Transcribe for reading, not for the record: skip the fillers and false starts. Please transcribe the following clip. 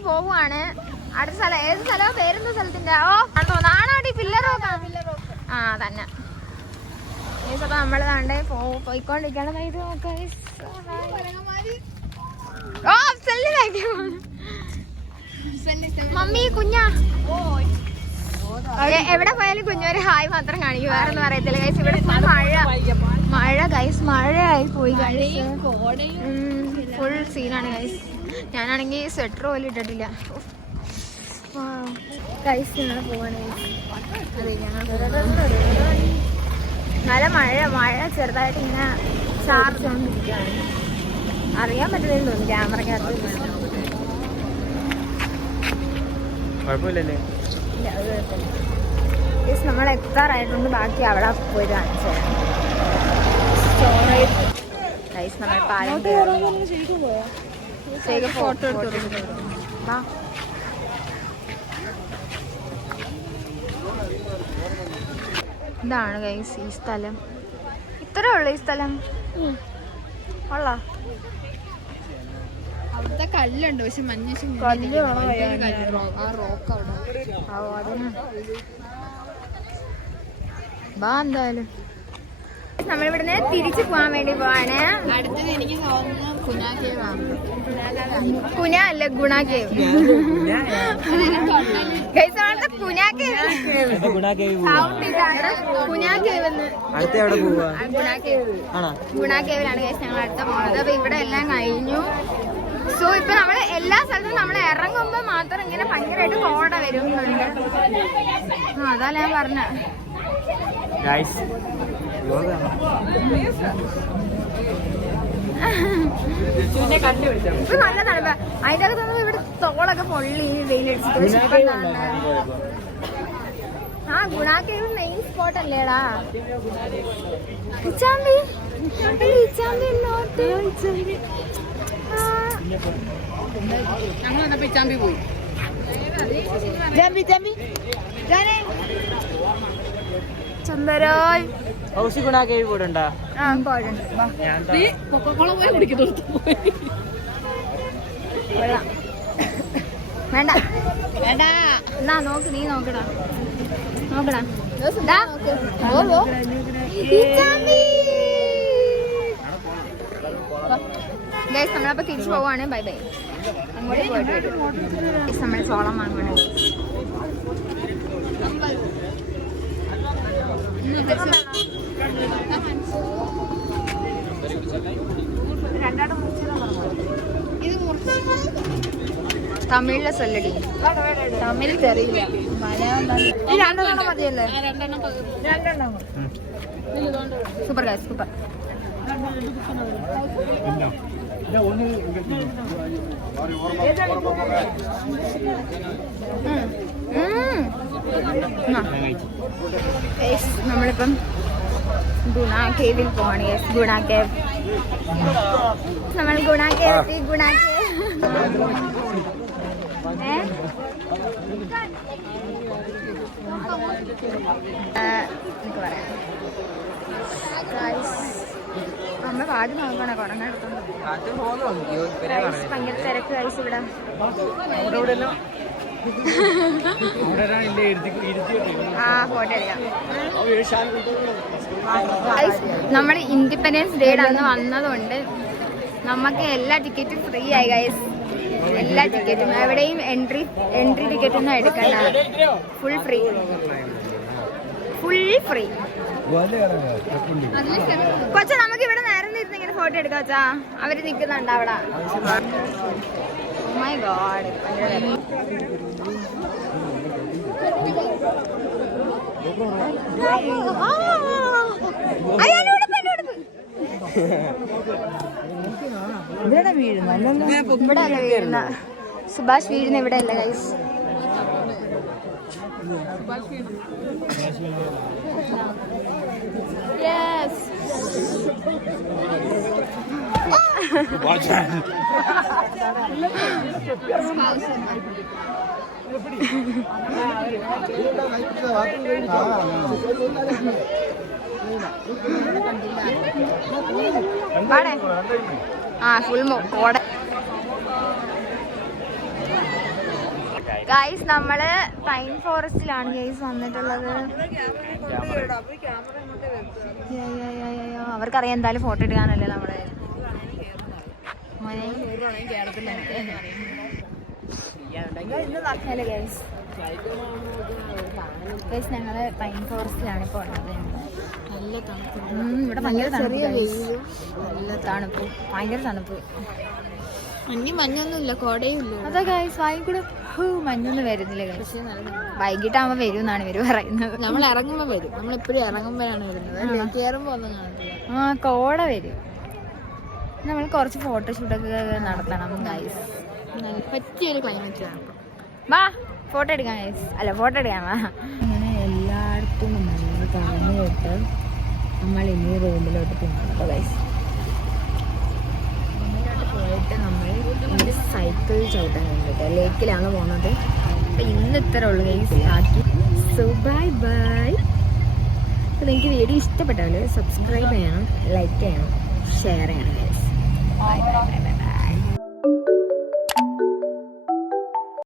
സ്ഥലത്തോട്ട് പോവുകയാണ്. അടുത്ത സ്ഥലം ഏത് സ്ഥലമോ പേരെന്താ സ്ഥലത്തിന്റെ ആണാടി പില്ലർ റോക്കാ. ആ തന്നെ. അപ്പൊ നമ്മള് താണ്ടേ പോയിക്കൊണ്ടിരിക്കണം. മമ്മി കുഞ്ഞാ എവിടെ പോയാലും കുഞ്ഞൊരു ഹായ് മാത്രം കാണിക്കും, വേറെ ഒന്നും അറിയത്തില്ല ഗൈസ്. ഇവിടെ മഴ ഗൈസ്, മഴയായി പോയി ഗൈസ്. ഫുൾ സീനാണ് ഗൈസ്. ഞാനാണെങ്കിൽ സ്വെറ്റർ പോലും ഇട്ടിട്ടില്ല ഗൈസ്. ഞങ്ങൾ പോവാണ് അതെ, ഞങ്ങൾ നല്ല മഴ ചെറുതായിട്ട് ഇങ്ങനെ ചാർജോണ്ടിരിക്കുകയാണ്. അറിയാൻ പറ്റുന്നതെന്ന് തോന്നുന്നു ക്യാമറക്കകത്ത്. കുഴപ്പമില്ലല്ലേ? ഇല്ല, അത് കുഴപ്പമില്ല. നമ്മൾ എത്താറായിട്ടുണ്ട്. ബാക്കി അവിടെ പോയി കാണിച്ചു ഗൈസ്. നമ്മൾ പാലം ഫോട്ടോ എടുത്തു. ഇതാണ് ഗൈസ് ഈ സ്ഥലം. ഇത്രേ ഉള്ളു ഈ സ്ഥലം. ഉള്ള അവിടുത്തെ കല്ലുണ്ട്, പക്ഷെ മഞ്ഞ എന്തായാലും നമ്മളിവിടുന്ന് തിരിച്ചു പോവാൻ വേണ്ടി പോവാണ്. അടുത്തത് എനിക്ക് കുന അല്ല ഗുണ കേവ്. ഗുണ കേവിലാണ് ഗൈസ് ഞങ്ങൾ അടുത്ത പോകുന്നത്. അപ്പൊ ഇവിടെ എല്ലാം കഴിഞ്ഞു. സോ ഇപ്പൊ നമ്മള് എല്ലാ സ്ഥലത്തും നമ്മൾ ഇറങ്ങുമ്പോ മാത്രം ഇങ്ങനെ ഭയങ്കരമായിട്ട് കോട വരുന്നുണ്ട്. അതല്ല ഞാൻ പറഞ്ഞ ഇപ്പൊ നല്ല തണുപ്പ. അതിന്റെ അകത്ത് ഇവിടെ തോളൊക്കെ പൊള്ളി വെയിലടിച്ചിട്ട്. ആ ഗുണാക്കേവ് മെയിൻ സ്പോട്ട് അല്ലേടാ. ഇച്ചാമ്പി ഞങ്ങൾ വന്നപ്പോ ഇച്ചാമ്പി പോയി. ചന്ദരായ് പോയിട്ടുണ്ടോ? വേണ്ട എന്നാ നോക്ക്, നീ നോക്കടാ. ഗൈസ് നമ്മളപ്പോ തിരിച്ചു പോവാണ്. Bye bye. അങ്ങോട്ട് പോയിട്ട് നമ്മൾ ചോളം വാങ്ങണം. തമിഴിലെ സൊല്ലടി. തമിഴ് തെറിയില്ല, രണ്ടെണ്ണം മതിയല്ലേ? Super guys, super. നമ്മളിപ്പം ഗുണ കേവിൽ പോവാണ്. ഗുണ കേവ്. നമ്മൾ ഗുണ കേവ് എത്തി. ഗുണ കേവ് അമ്മ പാടി നോക്കണേ കൊടങ്ങെടുത്തോണ്ട്. ഭയങ്കര തിരക്ക് കഴിച്ച് ഇവിടെ. ആ ഫോട്ടോ എടുക്കാം. നമ്മൾ ഇൻഡിപെൻഡൻസ് ഡേയുടെ അന്ന് വന്നതുകൊണ്ട് നമുക്ക് എല്ലാ ടിക്കറ്റും ഫ്രീ ആയി ഗൈസ്. എല്ലാ ടിക്കറ്റും എവിടെയും എൻട്രി ടിക്കറ്റ് ഒന്നും എടുക്കണ്ട. Full free. കൊച്ചാ നമുക്ക് ഇവിടെ നേരം ഇരുന്ന് ഇങ്ങനെ ഫോട്ടോ എടുക്കാം കൊച്ചാ. അവര് നിക്കുന്നുണ്ട് അവിടെ. My God. ഇവിടെ വീഴുന്ന സുഭാഷ് വീഴുന്ന ഇവിടെ അല്ല ഗൈസ്. ഫുൾ കോട. ഗൈസ് നമ്മള് പൈൻ ഫോറസ്റ്റിലാണ് ഗൈസ് വന്നിട്ടുള്ളത്. അവർക്കറിയാം എന്തായാലും ഫോട്ടോ എടുക്കാനല്ലേ നമ്മള്. ഞങ്ങള് പൈൻ ഫോറസ്റ്റിലാണ് ഇപ്പോൾ ഉള്ളത്. നല്ല തണുപ്പ്. ഇവിടെ ഭയങ്കര തണുപ്പ്, നല്ല തണുപ്പ്, ഭയങ്കര തണുപ്പ്. മഞ്ഞൊന്നുമില്ല, കോടയും ഇല്ല. അതാ ഗൈസ് വായിക്കൂടെ മഞ്ഞൊന്നും വരുന്നില്ല ഗൈസ്. വൈകിട്ടാകുമ്പോ വരും എന്നാണ് ഇവര് പറയുന്നത്. നമ്മൾ ഇറങ്ങുമ്പോ വരും. നമ്മളെപ്പോഴും ഇറങ്ങുമ്പോഴാണ് വരുന്നത്, കയറുമ്പോ ഒന്നും കാണത്തില്ല. കോട വരും. നമ്മൾ കുറച്ച് ഫോട്ടോഷൂട്ടൊക്കെ നടത്തണം ഗൈസ്. പറ്റിയൊരു ക്ലൈമറ്റ് ആണ്. വാ ഫോട്ടോ എടുക്കാം ഗൈസ്. അല്ല ഫോട്ടോ എടുക്കാം വാ. അങ്ങനെ എല്ലായിടത്തും നമ്മൾ പറഞ്ഞു വിട്ട് നമ്മൾ ഇനി റൂമിലോട്ട് പോകുന്നു ഗൈസ്. റൂമിലോട്ട് പോയിട്ട് നമ്മൾ ഇനി സൈക്കിൾ ചവിട്ടാൻ വേണ്ടിയിട്ട് ലേക്കിലാണ് പോകുന്നത്. അപ്പം ഇന്ന് ഇത്ര ഉള്ളു ഗൈസ്. ബാക്കി സോ ബൈ ബൈ. അപ്പോൾ നിങ്ങൾക്ക് വീഡിയോ ഇഷ്ടപ്പെട്ടാൽ സബ്സ്ക്രൈബ് ചെയ്യണം, ലൈക്ക് ചെയ്യണം, ഷെയർ ചെയ്യണം ഗൈസ്.